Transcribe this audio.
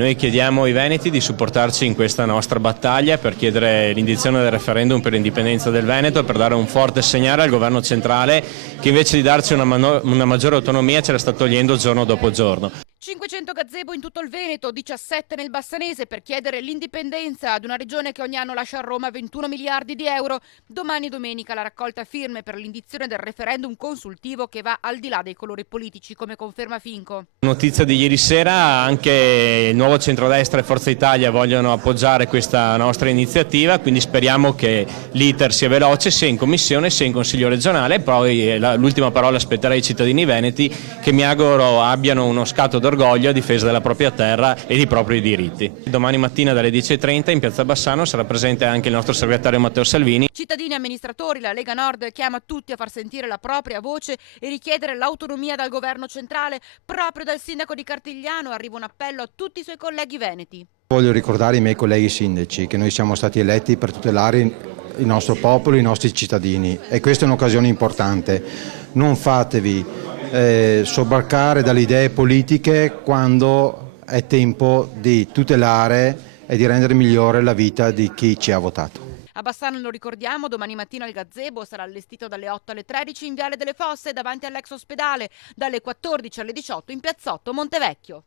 Noi chiediamo ai veneti di supportarci in questa nostra battaglia per chiedere l'indizione del referendum per l'indipendenza del Veneto, per dare un forte segnale al governo centrale che invece di darci una maggiore autonomia ce la sta togliendo giorno dopo giorno. 500 gazebo in tutto il Veneto, 17 nel Bassanese per chiedere l'indipendenza ad una regione che ogni anno lascia a Roma 21 miliardi di euro. Domani domenica la raccolta firme per l'indizione del referendum consultivo che va al di là dei colori politici, come conferma Finco. Notizia di ieri sera, anche il nuovo centrodestra e Forza Italia vogliono appoggiare questa nostra iniziativa, quindi speriamo che l'iter sia veloce sia in commissione sia in consiglio regionale. Poi l'ultima parola spetterà ai cittadini veneti, che mi auguro abbiano uno scatto d'orgoglio a difesa della propria terra e dei propri diritti. Domani mattina dalle 10:30 in piazza Bassano sarà presente anche il nostro segretario Matteo Salvini. Cittadini e amministratori, la Lega Nord chiama tutti a far sentire la propria voce e richiedere l'autonomia dal governo centrale. Proprio dal sindaco di Cartigliano arriva un appello a tutti i suoi colleghi veneti. Voglio ricordare ai miei colleghi sindaci che noi siamo stati eletti per tutelare il nostro popolo, i nostri cittadini, e questa è un'occasione importante. Non fatevi sobbarcare dalle idee politiche quando è tempo di tutelare e di rendere migliore la vita di chi ci ha votato. A Bassano, lo ricordiamo, domani mattina il gazebo sarà allestito dalle 8 alle 13 in Viale delle Fosse davanti all'ex ospedale, dalle 14 alle 18 in Piazzotto Montevecchio.